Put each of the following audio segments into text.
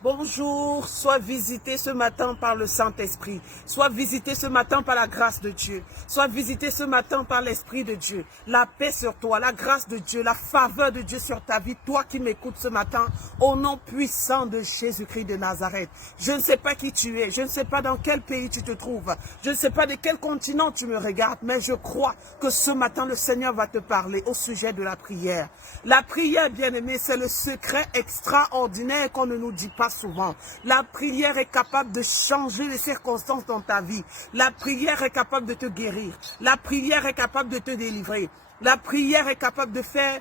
Bonjour, sois visité ce matin par le Saint-Esprit. Sois visité ce matin par la grâce de Dieu. Sois visité ce matin par l'Esprit de Dieu. La paix sur toi, la grâce de Dieu, la faveur de Dieu sur ta vie. Toi qui m'écoutes ce matin, au nom puissant de Jésus-Christ de Nazareth. Je ne sais pas qui tu es. Je ne sais pas dans quel pays tu te trouves. Je ne sais pas de quel continent tu me regardes. Mais je crois que ce matin, le Seigneur va te parler au sujet de la prière. La prière, bien-aimé, c'est le secret extraordinaire qu'on ne nous dit pas souvent. La prière est capable de changer les circonstances dans ta vie. La prière est capable de te guérir. La prière est capable de te délivrer. La prière est capable de faire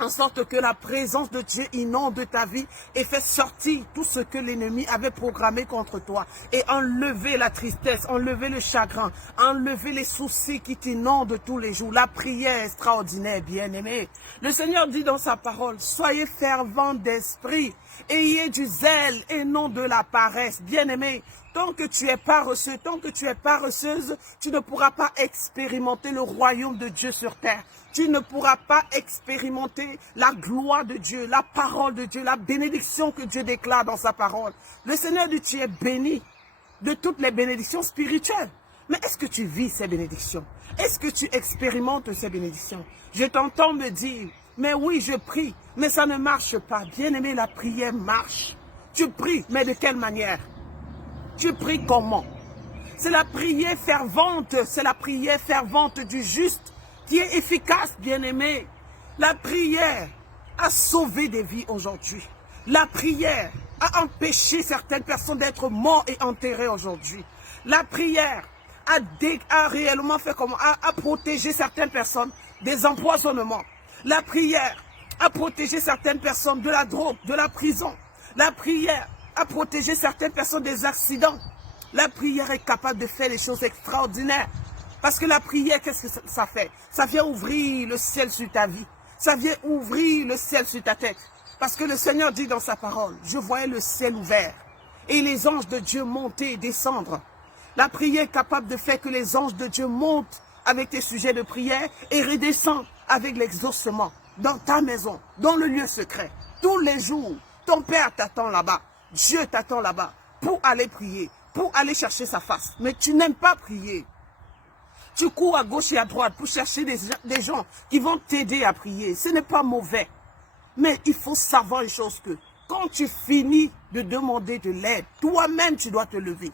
en sorte que la présence de Dieu inonde ta vie et fait sortir tout ce que l'ennemi avait programmé contre toi et enlever la tristesse, enlever le chagrin, enlever les soucis qui t'inondent tous les jours. La prière est extraordinaire, bien-aimé. Le Seigneur dit dans sa parole, soyez fervents d'esprit, ayez du zèle et non de la paresse, bien-aimé. Tant que tu es paresseux, tant que tu es paresseuse, tu ne pourras pas expérimenter le royaume de Dieu sur terre. Tu ne pourras pas expérimenter la gloire de Dieu, la parole de Dieu, la bénédiction que Dieu déclare dans sa parole. Le Seigneur dit, tu es béni de toutes les bénédictions spirituelles. Mais est-ce que tu vis ces bénédictions? Est-ce que tu expérimentes ces bénédictions? Je t'entends me dire, mais oui, je prie, mais ça ne marche pas. Bien-aimé, la prière marche. Tu pries, mais de quelle manière? Tu pries comment? C'est la prière fervente du juste qui est efficace, bien-aimé. La prière a sauvé des vies aujourd'hui. La prière a empêché certaines personnes d'être mortes et enterrées aujourd'hui. La prière a réellement fait comment? A protégé certaines personnes des empoisonnements. La prière a protégé certaines personnes de la drogue, de la prison. La prière a protégé certaines personnes des accidents. La prière est capable de faire des choses extraordinaires. Parce que la prière, qu'est-ce que ça fait? Ça vient ouvrir le ciel sur ta vie. Ça vient ouvrir le ciel sur ta tête. Parce que le Seigneur dit dans sa parole, je voyais le ciel ouvert et les anges de Dieu monter et descendre. La prière est capable de faire que les anges de Dieu montent avec tes sujets de prière et redescendent avec l'exaucement dans ta maison, dans le lieu secret. Tous les jours, ton Père t'attend là-bas. Dieu t'attend là-bas pour aller prier, pour aller chercher sa face. Mais tu n'aimes pas prier. Tu cours à gauche et à droite pour chercher des gens qui vont t'aider à prier. Ce n'est pas mauvais. Mais il faut savoir une chose que quand tu finis de demander de l'aide, toi-même tu dois te lever.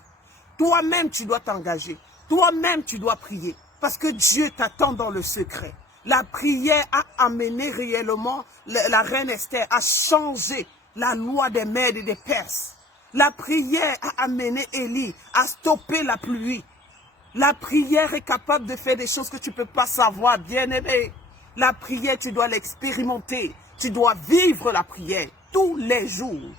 Toi-même tu dois t'engager. Toi-même tu dois prier. Parce que Dieu t'attend dans le secret. La prière a amené réellement la reine Esther à changer la loi des Mèdes et des Perses. La prière a amené Élie à stopper la pluie. La prière est capable de faire des choses que tu ne peux pas savoir, bien-aimé. La prière, tu dois l'expérimenter. Tu dois vivre la prière tous les jours.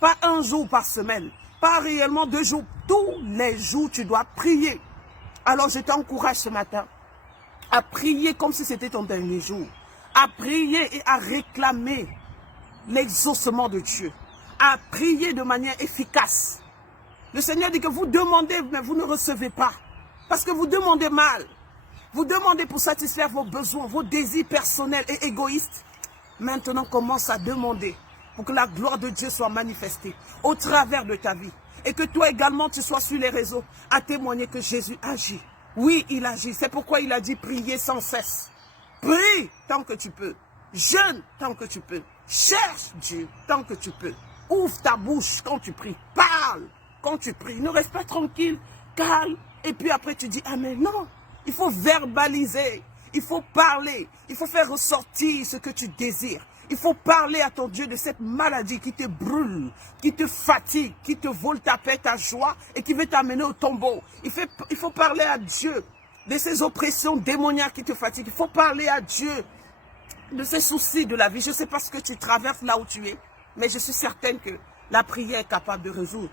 Pas un jour par semaine. Pas réellement 2 jours. Tous les jours, tu dois prier. Alors, je t'encourage ce matin à prier comme si c'était ton dernier jour. À prier et à réclamer l'exaucement de Dieu. À prier de manière efficace. Le Seigneur dit que vous demandez, mais vous ne recevez pas. Parce que vous demandez mal. Vous demandez pour satisfaire vos besoins, vos désirs personnels et égoïstes. Maintenant, commence à demander pour que la gloire de Dieu soit manifestée au travers de ta vie. Et que toi également, tu sois sur les réseaux à témoigner que Jésus agit. Oui, il agit. C'est pourquoi il a dit prier sans cesse. Prie tant que tu peux. Jeûne tant que tu peux. Cherche Dieu tant que tu peux. Ouvre ta bouche quand tu pries. Parle quand tu pries. Ne reste pas tranquille, calme. Et puis après tu dis amen. Non, il faut verbaliser. Il faut parler. Il faut faire ressortir ce que tu désires. Il faut parler à ton Dieu de cette maladie qui te brûle, qui te fatigue, qui te vole ta paix, ta joie et qui veut t'amener au tombeau. Il faut parler à Dieu de ces oppressions démoniaques qui te fatiguent. Il faut parler à Dieu de ces soucis de la vie. Je ne sais pas ce que tu traverses là où tu es, mais je suis certaine que la prière est capable de résoudre.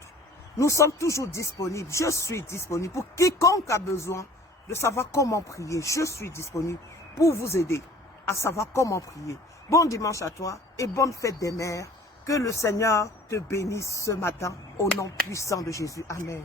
Nous sommes toujours disponibles. Je suis disponible pour quiconque a besoin de savoir comment prier. Je suis disponible pour vous aider à savoir comment prier. Bon dimanche à toi et bonne fête des mères. Que le Seigneur te bénisse ce matin au nom puissant de Jésus. Amen.